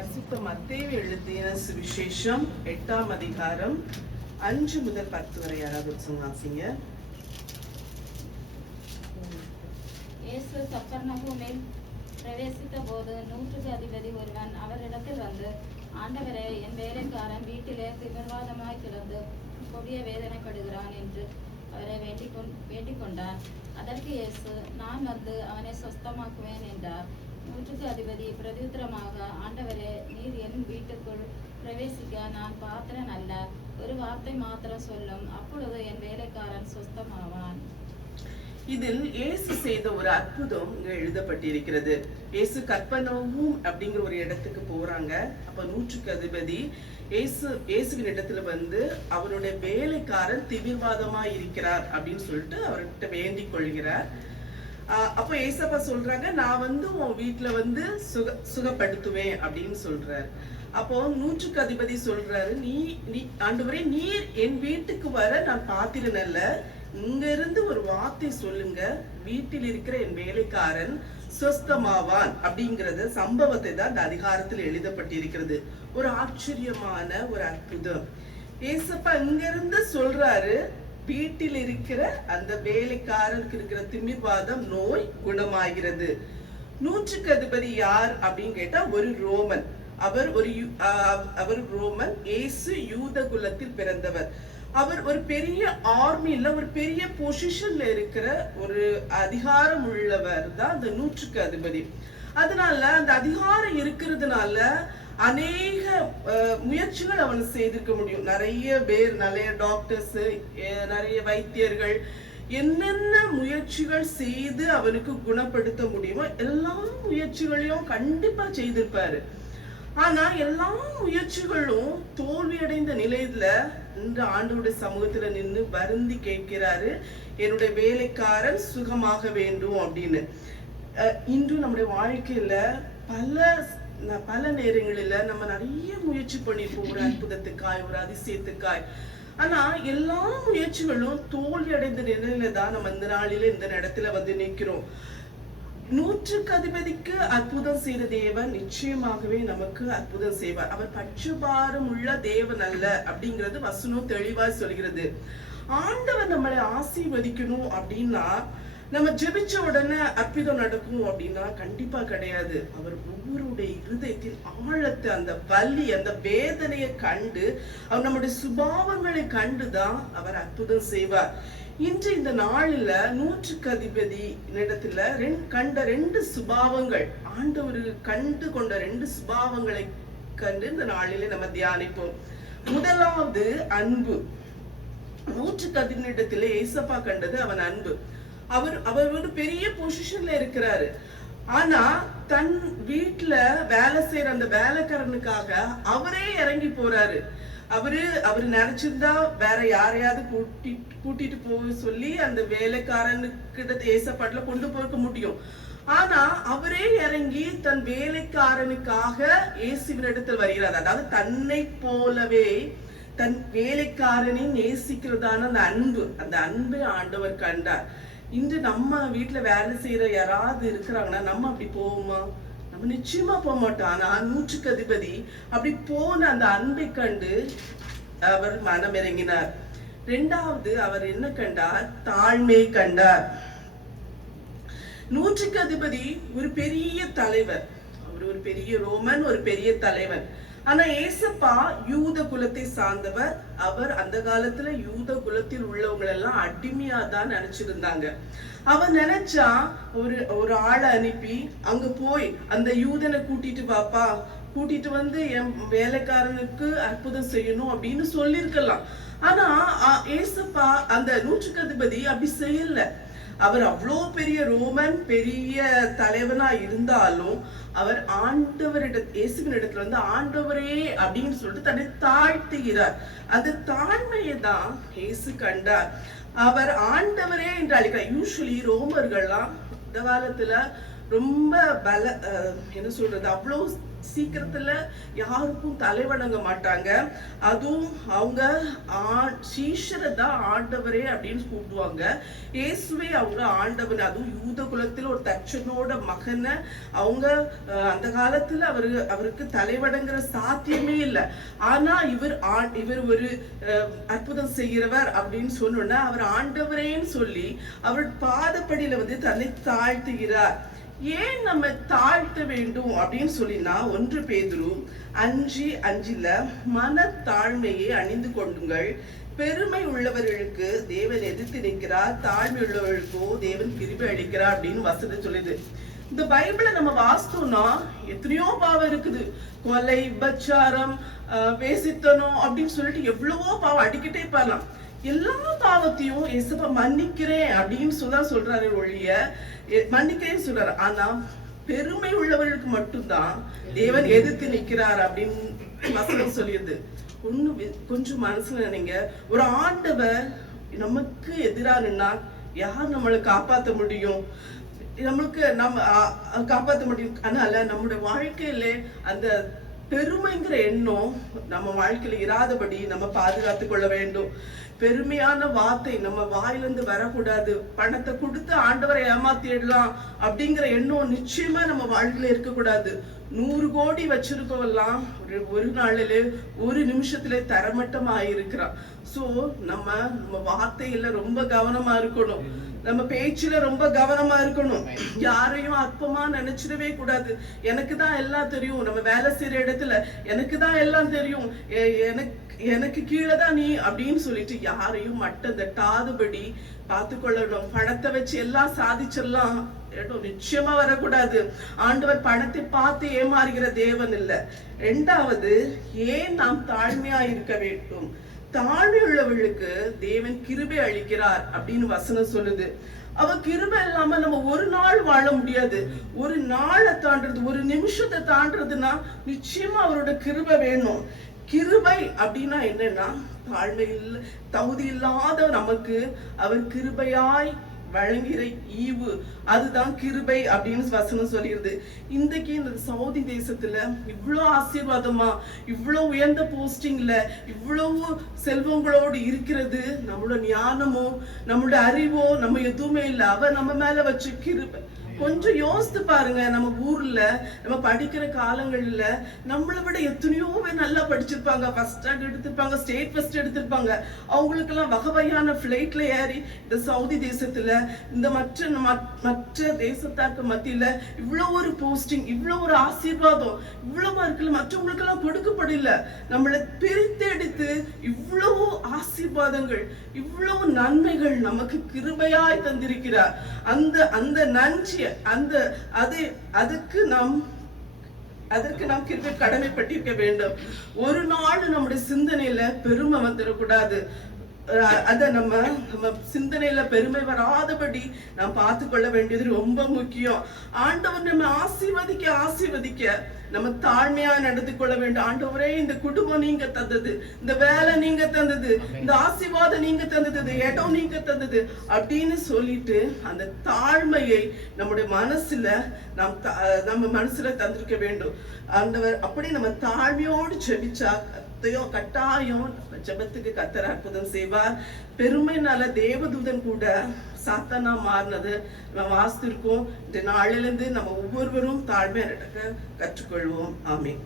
பரிசுத்த மத்தேயு எழுதின சுவிசேஷம் 8ஆம் அதிகாரம் 5 முதல் 10 வரை யாராவது வாசிங்க. இயேசு கப்பர்நகூமில் பிரவேசித்த போது 100க்கு அதிபதி ஒருவன் அவரிடத்தில் வந்து, ஆண்டவரே, என் வேலைக்காரன் வீட்டிலே தீவிரவாதமாய் கிடந்து கொடிய வேதனைப்படுகிறான் என்று அவரை வேண்டிக் கொண்டான். அதற்கு இயேசு, நான் வந்து அவனை சொஸ்தமாக்குவேன் என்றார். 100க்கு அதிபதி பிரதியுத்தரமாக, ஆண்டவரே, நீர் என் வீட்டுக்குள் பிரவேசிக்க நான் பாத்திரன் அல்ல. ஒரு வார்த்தை மாத்திரம் சொல்லும், அப்பொழுது என் வேலைக்காரன் சொஸ்தமாவான். இதில் இயேசு செய்த ஒரு அற்புதம் இங்க எழுதப்பட்டிருக்கிறது. இயேசு கப்பர்நகூம் அப்படிங்கிற ஒரு இடத்துக்கு போறாங்க. அப்ப 100க்கு அதிபதி இயேசுவின் இடத்துல வந்து அவருடைய வேலைக்காரன் தீவிரவாதமா இருக்கிறார் அப்படின்னு சொல்லிட்டு அவர்கிட்ட வேண்டிக் கொள்கிறார். அப்போ ஏசப்பா சொல்றாங்க, நான் வந்து உன் வீட்டுல வந்து சுகப்படுத்துவேன் அப்படின்னு சொல்றாரு. அப்போ 100க்கு அதிபதி சொல்றாரு, நீ ஆண்டவரே, நீர் என் வீட்டுக்கு வர நான் பாத்திரன் அல்ல. இங்க இருந்து ஒரு வார்த்தை சொல்லுங்க, வீட்டில் இருக்கிற என் வேலைக்காரன் சொஸ்தமாவான் அப்படிங்கறது சம்பவத்தை தான் இந்த அதிகாரத்தில் எழுதப்பட்டிருக்கிறது. ஒரு ஆச்சரியமான ஒரு அற்புதம். ஏசப்பா இங்க இருந்து சொல்றாரு, வீட்டில் இருக்கிற அந்த வேலைக்காரருக்கு இருக்கிற திமிர்வாதம் நோய் குணமாகிறது. 100க்கு அதிபதி யார் அப்படின்னு கேட்டா ஒரு ரோமன். அவர் ரோமன். இயேசு யூத குலத்தில் பிறந்தவர். அவர் ஒரு பெரிய ஆர்மில ஒரு பெரிய பொசிஷன்ல இருக்கிற ஒரு அதிகாரம் உள்ளவர் தான் அந்த 100க்கு அதிபதி. அதனால அந்த அதிகாரம் இருக்கிறதுனால அநேக முயற்சிகள் அவன் செய்திருக்க முடியும். நிறைய பேர், நிறைய டாக்டர்ஸ், நிறைய வைத்தியர்கள் என்னென்ன முயற்சிகள் செய்து அவனுக்கு குணப்படுத்த முடியுமோ எல்லா முயற்சிகளையும் கண்டிப்பா செய்திருப்பாரு. ஆனா எல்லா முயற்சிகளும் தோல்வியடைந்த நிலையில இந்த ஆண்டவருடைய சமூகத்துல நின்று வருந்தி கேட்கிறாரு, என்னுடைய வேலைக்காரன் சுகமாக வேண்டும் அப்படின்னு. இன்று நம்முடைய வாழ்க்கையில பல நேரங்களில நம்ம நிறைய முயற்சி பண்ணிருப்போம், ஒரு அற்புதத்துக்காய், ஒரு அதிசயத்துக்காய். ஆனா எல்லா முயற்சிகளும் தோல்வி அடைந்த நிலையில தான் நம்ம இந்த நாளில இந்த இடத்துல வந்து நிற்கிறோம். 100க்கு அதிபதிக்கு அற்புதம் செய்த தேவன் நிச்சயமாகவே நமக்கு அற்புதம் செய்வார். அவர் பட்சபாரம் உள்ள தேவன் அல்ல அப்படிங்கிறது வசனம் தெளிவா சொல்கிறது. ஆண்டவர் நம்மளை ஆசீர்வதிக்கணும் அப்படின்னா நம்ம ஜெபிச்ச உடனே அற்புதம் நடக்கும் அப்படின்னா கண்டிப்பா கிடையாது. அவர் ஒவ்வொருடைய இருதயத்தின் ஆழத்தை, அந்த வலி, அந்த வேதனையை கண்டு, அவர் நம்முடைய சுபாவங்களை கண்டுதான் அவர் அற்புதம் செய்வார். இன்று இந்த நாளில 100க்கு அதிபதி இடத்துல கண்ட 2 சுபாவங்கள், ஆண்டவர் கண்டு கொண்ட 2 சுபாவங்களை கண்டு இந்த நாளில நம்ம தியானிப்போம். முதலாவது அன்பு. 100க்கு அதிபதி இடத்துல ஏசப்பா கண்டது அவன் அன்பு. அவர் ஒரு பெரிய பொசிஷன்ல இருக்கிறாரு. ஆனா தன் வீட்டுல வேலை செய்யற அந்த வேலைக்காரனுக்காக அவரே இறங்கி போறாரு. அவரு நினைச்சிருந்தா வேற யாரையாவது கூட்டிட்டு போக சொல்லி அந்த வேலைக்காரனுக்கிட்ட ஏசப்பாட்டுல கொண்டு போக முடியும். ஆனா அவரே இறங்கி தன் வேலைக்காரனுக்காக இயேசுவின் இடத்தில் வருகிறார். அதாவது தன்னை போலவே தன் வேலைக்காரனை நேசிக்கிறதான அந்த அன்பை ஆண்டவர் கண்டார். இன்று நம்ம வீட்டுல வேலை செய்யற யாராவது இருக்கிறாங்கன்னா நம்ம அப்படி போவோமா? நம்ம நிச்சயமா போக மாட்டோம். ஆனா 100க்கு அதிபதி அப்படி போன அந்த அன்பை கண்டு அவர் மனம் இறங்கினார். 2வது அவர் என்ன கண்டார்? தாழ்மை கண்டார். 100க்கு அதிபதி ஒரு பெரிய தலைவர். அவர் ஒரு பெரிய ரோமன், ஒரு பெரிய தலைவன். ஆனா ஏசப்பா யூத குலத்தை சார்ந்தவர். அவர் அந்த காலத்துல யூத குலத்தில் உள்ளவங்க எல்லாம் அடிமையா தான் நினைச்சிருந்தாங்க. அவர் நினைச்சா ஒரு ஆளை அனுப்பி அங்க போய் அந்த யூதனை கூட்டிட்டு வந்து என் வேலைக்காரனுக்கு அற்புதம் செய்யணும் அப்படின்னு சொல்லிருக்கலாம். ஆனா ஏசப்பா அந்த 100க்கு அதிபதி அப்படி செய்யல. அவர் அவ்வளோ பெரிய ரோமன், பெரிய தலைவனா இருந்தாலும் அவர் இயேசுவின் இடத்துல வந்து ஆண்டவரே அப்படின்னு சொல்லிட்டு தன்னை தாழ்த்துகிறார். அந்த தாழ்மையை தான் இயேசு கண்டார். அவர் ஆண்டவரே என்று அழைக்கிறார். யூசுவலி ரோமர்கள்லாம் இந்த காலத்துல ரொம்ப என்ன சொல்றது, அவ்வளோ சீக்கிரத்துல யாருக்கும் தலை வணங்க மாட்டாங்க. அதுவும் அவங்க சீஷரை தான் ஆண்டவரே அப்படின்னு கூப்பிடுவாங்க. இயேசுவே அவங்க ஆண்டவன். அதுவும் யூத குலத்துல ஒரு தச்சனோட மகனை அவங்க அந்த காலத்துல அவருக்கு தலை வணங்குற சாத்தியமே இல்லை. ஆனா இவர் ஒரு அற்புதம் செய்கிறவர் அப்படின்னு சொன்னோன்னா அவர் ஆண்டவரேன்னு சொல்லி அவர் பாதப்படியில தன்னை தாழ்த்துகிறார். ஏன் நம்ம தாழ்த்த வேண்டும் அப்படின்னு சொல்லினா 1 பேதுரு 5:5 மனத்தாழ்மையை அணிந்து கொண்டுங்கள். பெருமை உள்ளவர்களுக்கு தேவன் எதிர்த்து நிற்கிறார், தாழ்மை உள்ளவர்களுக்கோ தேவன் கிருபை அளிக்கிறார் அப்படின்னு வசனம் சொல்லுது. இந்த பைபிளை நம்ம வாசித்தோம்னா எத்தனையோ பாவம் இருக்குது. கொலை, விபச்சாரம், வேசித்தனம் அப்படின்னு சொல்லிட்டு எவ்வளவோ பாவம் அடிக்கிட்டே போகலாம். எல்லா பாவத்தையும் இயேசுப்பா மன்னிக்கிறேன் அப்படின்னு சொல்றாரு ஒழிய மன்னிக்கிறேன்னு சொல்றாரு. ஆனா பெருமை உள்ளவர்களுக்கு மட்டும்தான் தேவன் எதிர்த்து நிற்கிறார் அப்படின்னு வசனம் சொல்லியது. கொஞ்சம் மனசுல நினைங்க, ஒரு ஆண்டவர் நமக்கு எதிரானா யார் நம்மளை காப்பாற்ற முடியும்? நம்மளுக்கு நம்ம காப்பாற்ற முடியும். அதனால நம்முடைய வாழ்க்கையில அந்த பெருமைங்கிற எண்ணம் நம்ம வாழ்க்கையில இராதபடி நம்ம பாதுகாத்து கொள்ள வேண்டும். பெருமையான வார்த்தை நம்ம வாயிலிருந்து வரக்கூடாது. பணத்தை கொடுத்து ஆண்டவரை ஏமாத்திடலாம் அப்படிங்கிற எண்ணம் நிச்சயமா நம்ம வாழ்க்கையில இருக்கக்கூடாது. 100 கோடி வச்சிருக்கவெல்லாம் ஒரு நாளில ஒரு நிமிஷத்துல தரமட்டமா இருக்கிறான். சோ நம்ம வார்த்தையில ரொம்ப கவனமா இருக்கணும். நம்ம பேச்சுல ரொம்ப கவனமா இருக்கணும். யாரையும் அற்பமா நினைச்சிடவே கூடாது. எனக்கு தான் எல்லாம் தெரியும். நம்ம வேலை செய்யற இடத்துல எனக்கு தான் எல்லாம் தெரியும், எனக்கு கீழே தான் நீ அப்படின்னு சொல்லிட்டு யாரையும் மட்டம் தட்டாதபடி பார்த்து கொள்ளணும். பணத்தை வச்சு எல்லாம் சாதிச்சிடலாம் நிச்சயமா வரக்கூடாது. ஆண்டவர் பணத்தை பார்த்து ஏமாறுகிற தேவன் இல்ல. 2வது, ஏன் நாம் தாழ்மையா இருக்க வேண்டும்? தாழ்மை உள்ளவர்களுக்கு தேவன் கிருபை அளிக்கிறார் அப்படின்னு வசனம் சொல்லுது. அவ கிருபை இல்லாம நம்ம ஒரு நாள் வாழ முடியாது. ஒரு நாளை தாண்டது, ஒரு நிமிஷத்தை தாண்டதுன்னா நிச்சயமா அவரோட கிருபை வேணும். கிருபை அப்படின்னா என்னன்னா தாழ்மை தகுதி இல்லாத நமக்கு அவர் கிருபையாய் வழங்குகிற ஈவு, அதுதான் கிருபை அப்படின்னு வசனம் சொல்லிடுது. இன்றைக்கு இந்த சவுதி தேசத்துல இவ்வளவு ஆசீர்வாதமா, இவ்வளவு உயர்ந்த போஸ்டிங்ல, இவ்வளவு செல்வங்களோடு இருக்கிறது நம்மளோட ஞானமோ நம்மளோட அறிவோ நம்ம எதுவுமே இல்லை. அவ நம்ம மேல வச்ச கிருபை. கொஞ்சம் யோசித்து பாருங்க. நம்ம ஊர்ல நம்ம படிக்கிற காலங்கள்ல நம்மளை விட எத்தனையோ பேர் நல்லா படிச்சிருப்பாங்க, ஃபர்ஸ்ட் ரேங்க் எடுத்திருப்பாங்க, ஸ்டேட் ஃபர்ஸ்ட் எடுத்திருப்பாங்க. அவங்களுக்கு எல்லாம் வகை வகையான பிளைட்ல ஏறி இந்த சவுதி தேசத்துல இந்த மற்ற தேசத்தாக்கு மத்தியில இவ்வளவு ஒரு போஸ்டிங், இவ்வளவு ஒரு ஆசீர்வாதம், இவ்வளவு இருக்குல்ல, மற்றவங்களுக்கு எல்லாம் கொடுக்கப்படல. நம்மளை பிரித்தெடுத்து இவ்வளவு ஆசீர்வாதங்கள், இவ்வளவு நன்மைகள் நமக்கு கிருபையாய் தந்திருக்கிறார். அந்த நன்றி, அதற்கு நாம் கிருபை கடமைப்பட்டிருக்க வேண்டும். ஒரு நாள் நம்முடைய சிந்தனையில பெருமை வந்துடக்கூடாது. அத நம்ம சிந்தனையில பெருமை வராதபடி நாம் பார்த்து கொள்ள வேண்டியது ரொம்ப முக்கியம். ஆண்டவர் நம்ம ஆசீர்வதிக்க நம்ம தாழ்மையா நடந்து கொள்ள வேண்டும். ஆண்டவரே, இந்த குடும்பம் நீங்க தந்தது, இந்த வேலை நீங்க தந்தது, இந்த ஆசீர்வாதம் நீங்க தந்தது, இந்த இடம் நீங்க தந்தது அப்படின்னு சொல்லிட்டு அந்த தாழ்மையை நம்முடைய நம்ம மனசுல தந்திருக்க வேண்டும். ஆண்டவர் அப்படி நம்ம தாழ்மையோடு ஜெபிச்சா கட்டாயம் ஜெபத்துக்கு கர்த்தர் அற்புதம் செய்வார். பெருமைனால தேவதூதன் கூட சாத்தானா மாறினது நம்ம வாசித்திருக்கோம். இந்த நாளிலிருந்து நம்ம ஒவ்வொருவரும் தாழ்மையா நடக்க கற்றுக்கொள்வோம். ஆமென்.